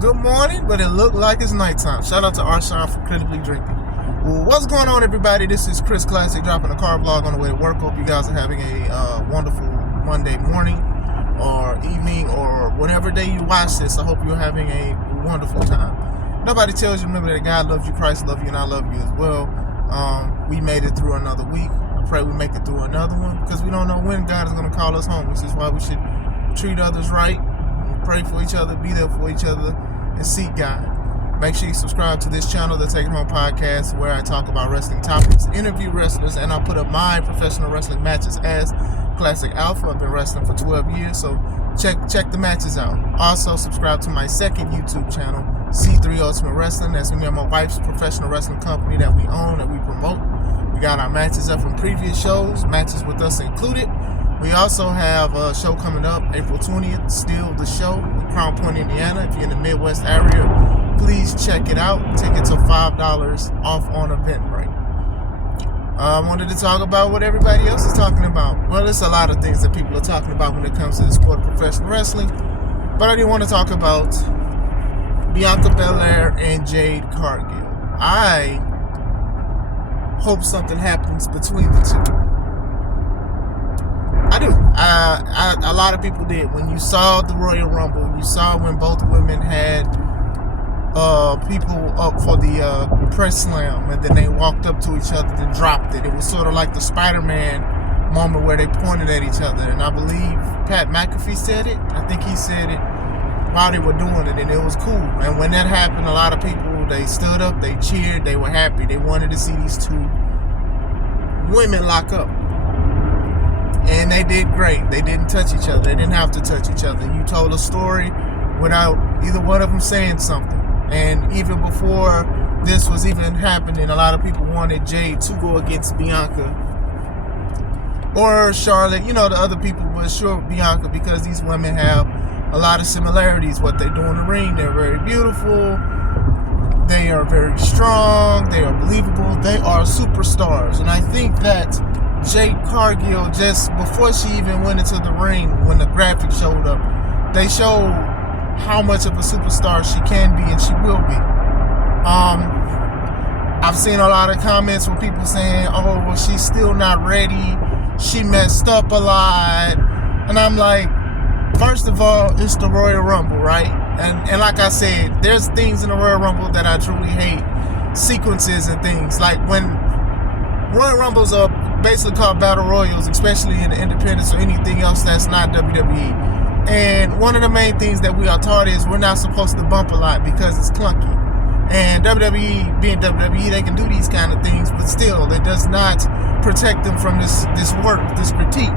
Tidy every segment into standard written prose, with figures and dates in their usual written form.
Good morning, but it looked like it's nighttime. Shout out to Arshawn for critically drinking. Well, what's going on, everybody? This is Chris Classic dropping a car vlog on the way to work. Hope you guys are having a wonderful Monday morning or evening or whatever day you watch this. I hope you're having a wonderful time. Nobody tells you, remember that God loves you, Christ loves you, and I love you as well. We made it through another week. I pray we make it through another one because we don't know when God is going to call us home, which is why we should treat others right, pray for each other, be there for each other, and seek God. Make sure you subscribe to this channel, the Take It Home Podcast, where I talk about wrestling topics, interview wrestlers, and I put up my professional wrestling matches as Classic Alpha. I've been wrestling for 12 years, so check the matches out. Also, subscribe to my second YouTube channel, C3 Ultimate Wrestling. That's me and my wife's professional wrestling company that we own, that we promote. We got our matches up from previous shows, matches with us included. We also have a show coming up April 20th, still the show, in Crown Point, Indiana. If you're in the Midwest area, please check it out. Tickets are $5 off on Eventbrite. I wanted to talk about what everybody else is talking about. Well, there's a lot of things that people are talking about when it comes to the sport of professional wrestling, but I didn't want to talk about Bianca Belair and Jade Cargill. I hope something happens between the two. I do. A lot of people did. When you saw the Royal Rumble, you saw when both women had people up for the press slam, and then they walked up to each other and dropped it. It was sort of like the Spider-Man moment where they pointed at each other, and I believe Pat McAfee said it. I think he said it while they were doing it, and it was cool. And when that happened, a lot of people, they stood up, they cheered, they were happy. They wanted to see these two women lock up. And they did great. They didn't touch each other. They didn't have to touch each other. You told a story without either one of them saying something. And even before this was even happening, a lot of people wanted Jade to go against Bianca or Charlotte, the other people, but sure Bianca, because these women have a lot of similarities. What they do in the ring, they're very beautiful. They are very strong. They are believable. They are superstars. And I think that Jade Cargill, just before she even went into the ring, when the graphic showed up, they showed how much of a superstar she can be and she will be. I've seen a lot of comments with people saying, oh, well, she's still not ready. She messed up a lot. And I'm like, first of all, it's the Royal Rumble, right? And like I said, there's things in the Royal Rumble that I truly hate. Sequences and things. Like when Royal Rumbles are basically called Battle Royals, especially in the independents or anything else that's not WWE. And one of the main things that we are taught is we're not supposed to bump a lot because it's clunky. And WWE, being WWE, they can do these kind of things, but still, it does not protect them from this work, this critique.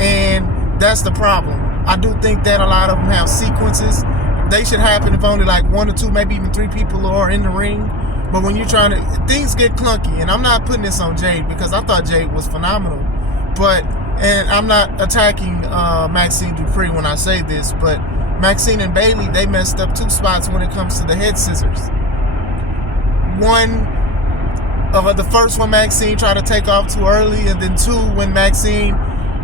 And that's the problem. I do think that a lot of them have sequences. They should happen if only like one or two, maybe even three people are in the ring. But when you're trying to, things get clunky. And I'm not putting this on Jade because I thought Jade was phenomenal. And I'm not attacking Maxine Dupree when I say this, but Maxine and Bayley, they messed up two spots when it comes to the head scissors. The first one, Maxine tried to take off too early, and then two, when Maxine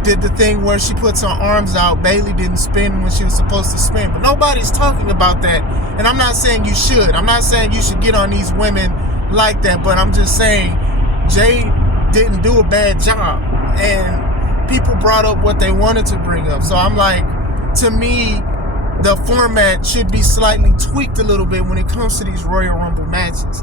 did the thing where she puts her arms out, Bayley didn't spin when she was supposed to spin. But nobody's talking about that. And I'm not saying you should. I'm not saying you should get on these women like that, but I'm just saying Jade didn't do a bad job. And people brought up what they wanted to bring up. So I'm like, to me, the format should be slightly tweaked a little bit when it comes to these Royal Rumble matches.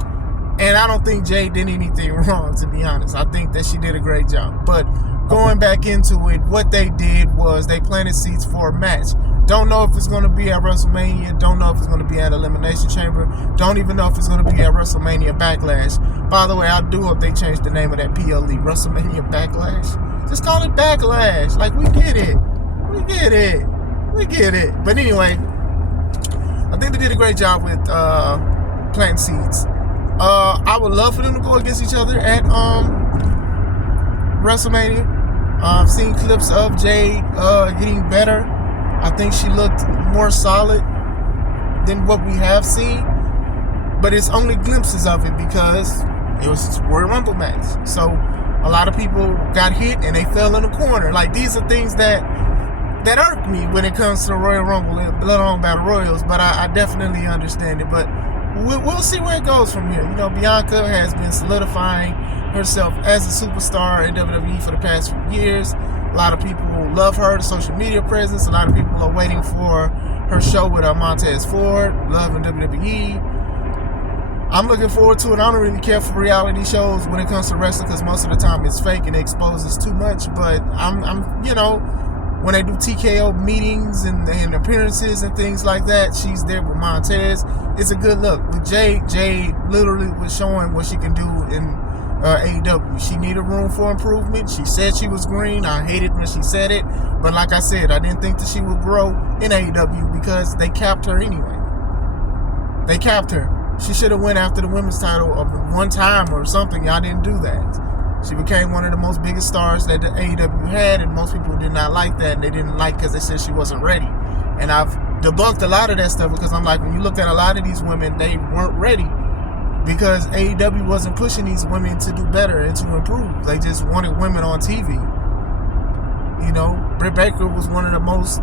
And I don't think Jade did anything wrong, to be honest. I think that she did a great job. But going back into it, what they did was they planted seeds for a match. Don't know if it's going to be at WrestleMania. Don't know if it's going to be at Elimination Chamber. Don't even know if it's going to be at WrestleMania Backlash. By the way, I do hope they change the name of that PLE, WrestleMania Backlash. Just call it Backlash. Like, we get it. We get it. We get it. But anyway, I think they did a great job with planting seeds. I would love for them to go against each other at WrestleMania. I've seen clips of Jade getting better. I think she looked more solid than what we have seen. But it's only glimpses of it because it was a Royal Rumble match. So a lot of people got hit and they fell in the corner. Like, these are things that that irk me when it comes to the Royal Rumble, let alone Battle Royals, but I definitely understand it. But we'll see where it goes from here. You know, Bianca has been solidifying herself as a superstar in WWE for the past few years. A lot of people love her, the social media presence. A lot of people are waiting for her show with Montez Ford, loving WWE. I'm looking forward to it. I don't really care for reality shows when it comes to wrestling because most of the time it's fake and it exposes too much. But I'm you know, when they do TKO meetings and appearances and things like that, she's there with Montez. It's a good look. With Jade literally was showing what she can do in AEW. She needed room for improvement. She said she was green. I hated when she said it. But like I said, I didn't think that she would grow in AEW because they capped her anyway. They capped her. She should have went after the women's title of one time or something. Y'all didn't do that. She became one of the most biggest stars that the AEW had, and most people did not like that, and they didn't like because they said she wasn't ready. And I've debunked a lot of that stuff because I'm like, when you look at a lot of these women, they weren't ready because AEW wasn't pushing these women to do better and to improve. They just wanted women on TV. You know, Britt Baker was one of the most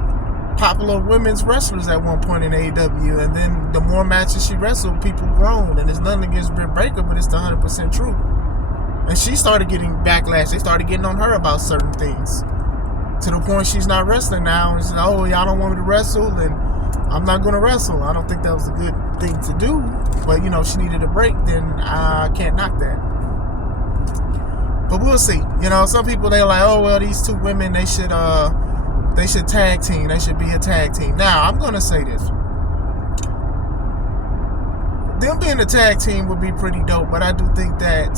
popular women's wrestlers at one point in AEW, and then the more matches she wrestled, people groaned. And it's nothing against Britt Baker, but it's the 100% truth. And she started getting backlash. They started getting on her about certain things to the point she's not wrestling now. And she's like, oh, y'all don't want me to wrestle, and I'm not going to wrestle. I don't think that was a good thing to do, but you know, she needed a break, then I can't knock that. But we'll see. You know, some people, they're like, oh, well, these two women, they should tag team. They should be a tag team. Now, I'm going to say this. Them being a tag team would be pretty dope, but I do think that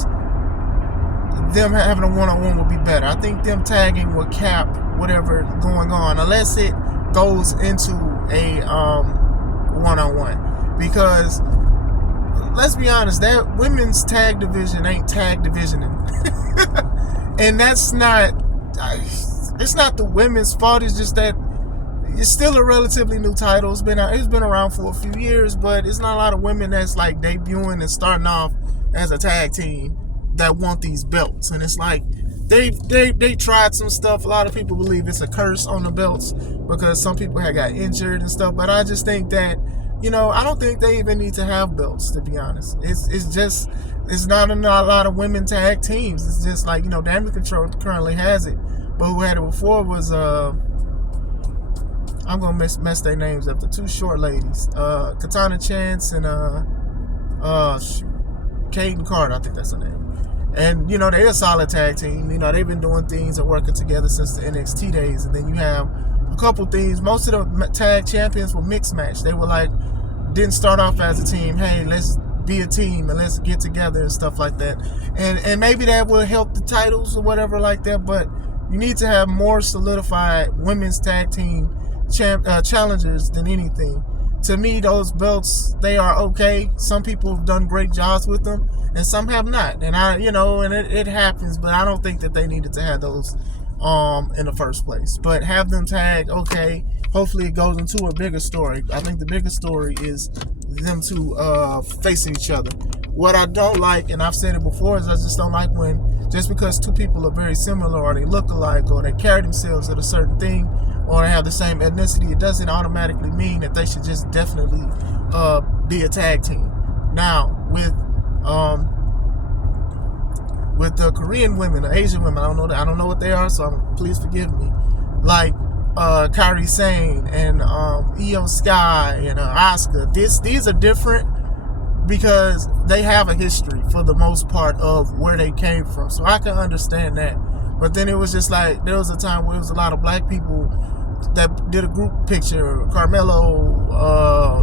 them having a one-on-one would be better. I think them tagging would cap whatever going on, unless it goes into a one-on-one. Because, let's be honest, that women's tag division ain't tag divisioning. And that's not... It's not the women's fault. It's just that it's still a relatively new title. It's been around for a few years, but it's not a lot of women that's like debuting and starting off as a tag team that want these belts. And it's like they tried some stuff. A lot of people believe it's a curse on the belts because some people had got injured and stuff. But I just think that, you know, I don't think they even need to have belts, to be honest. It's not a lot of women tag teams. It's just like, you know, Damage Control currently has it. But who had it before was, I'm going to mess their names up. The two short ladies. Katana Chance and, Caden Carter, I think that's her name. And, you know, they're a solid tag team. You know, they've been doing things and working together since the NXT days. And then you have a couple things. Most of the tag champions were mixed match. They were like, didn't start off as a team. Hey, let's be a team and let's get together and stuff like that. And maybe that will help the titles or whatever like that. But you need to have more solidified women's tag team challengers than anything. To me, those belts, they are okay. Some people have done great jobs with them, and some have not. And it happens, but I don't think that they needed to have those in the first place. But have them tag, okay. Hopefully it goes into a bigger story. I think the bigger story is them two facing each other. What I don't like, and I've said it before, is I just don't like when just because two people are very similar or they look alike or they carry themselves at a certain thing or they have the same ethnicity, it doesn't automatically mean that they should just definitely be a tag team. Now, with the Korean women, the Asian women, I don't know what they are, so please forgive me. Like Kairi Sane and Io Sky and Asuka, these are different because they have a history for the most part of where they came from, so I can understand that. But then it was just like there was a time where it was a lot of black people that did a group picture: Carmelo,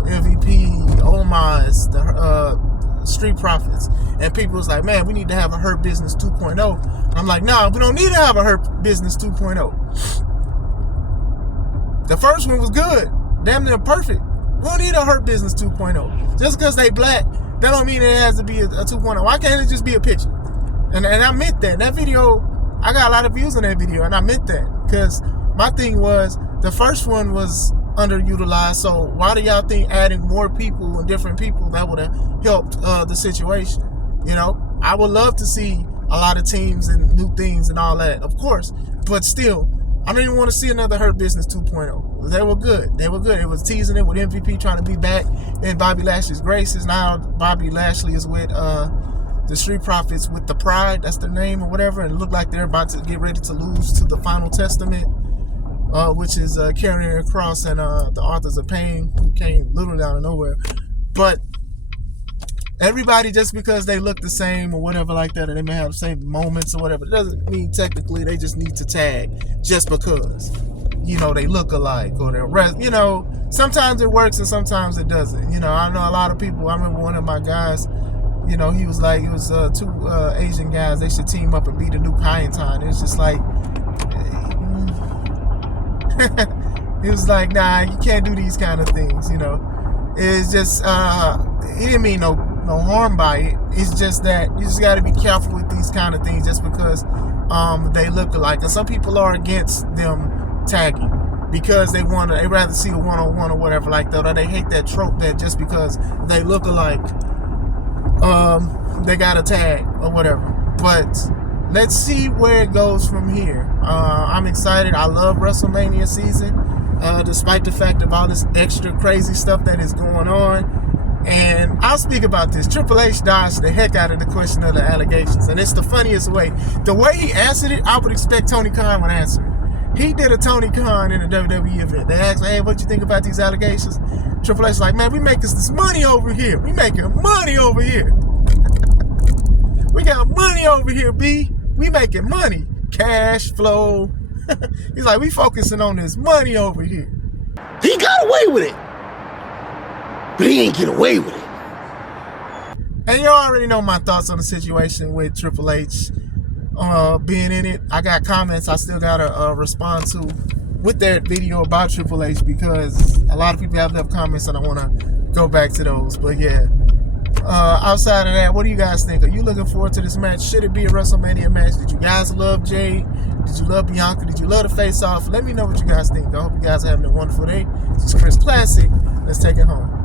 MVP, Omos, the Street Profits, and people was like, "Man, we need to have a Hurt Business 2.0." And I'm like, "Nah, we don't need to have a Hurt Business 2.0. The first one was good, damn near perfect. We don't need a Hurt Business 2.0. Just because they black, that don't mean it has to be a 2.0. Why can't it just be a picture?" And I meant that. That video, I got a lot of views on that video, and I meant that. Because my thing was, the first one was underutilized, so why do y'all think adding more people and different people, that would have helped the situation? You know, I would love to see a lot of teams and new things and all that, of course. But still, I don't even want to see another Hurt Business 2.0. They were good. They were good. It was teasing it with MVP trying to be back in Bobby Lashley's graces. Now Bobby Lashley is with the Street Profits with the Pride. That's their name or whatever. And it looked like they're about to get ready to lose to the Final Testament, which is Karrion Kross and the Authors of Pain, who came literally out of nowhere. But everybody, just because they look the same or whatever like that, or they may have the same moments or whatever, it doesn't mean technically they just need to tag just because, they look alike or they're, sometimes it works and sometimes it doesn't. I know a lot of people. I remember one of my guys, he was like, it was two Asian guys, they should team up and be the new Kyanton. It's just like, he was like, nah, you can't do these kind of things, It's just, he didn't mean no harm by it. It's just that you just got to be careful with these kind of things just because they look alike. And some people are against them tagging because they rather see a one-on-one or whatever like that, or they hate that trope that just because they look alike, they got a tag or whatever. But let's see where it goes from here. I'm excited. I love WrestleMania season, despite the fact of all this extra crazy stuff that is going on. And I'll speak about this. Triple H dodged the heck out of the question of the allegations. And it's the funniest way. The way he answered it, I would expect Tony Khan would answer it. He did a Tony Khan in a WWE event. They asked, hey, what you think about these allegations? Triple H's like, man, we making this money over here. We making money over here. We got money over here, B. We making money. Cash flow. He's like, we focusing on this money over here. He got away with it. But he ain't get away with it. And you already know my thoughts on the situation with Triple H being in it. I got comments I still got to respond to with that video about Triple H because a lot of people have left comments and I want to go back to those. But yeah, outside of that, what do you guys think? Are you looking forward to this match? Should it be a WrestleMania match? Did you guys love Jade? Did you love Bianca? Did you love the face-off? Let me know what you guys think. I hope you guys are having a wonderful day. This is Chris Classic. Let's take it home.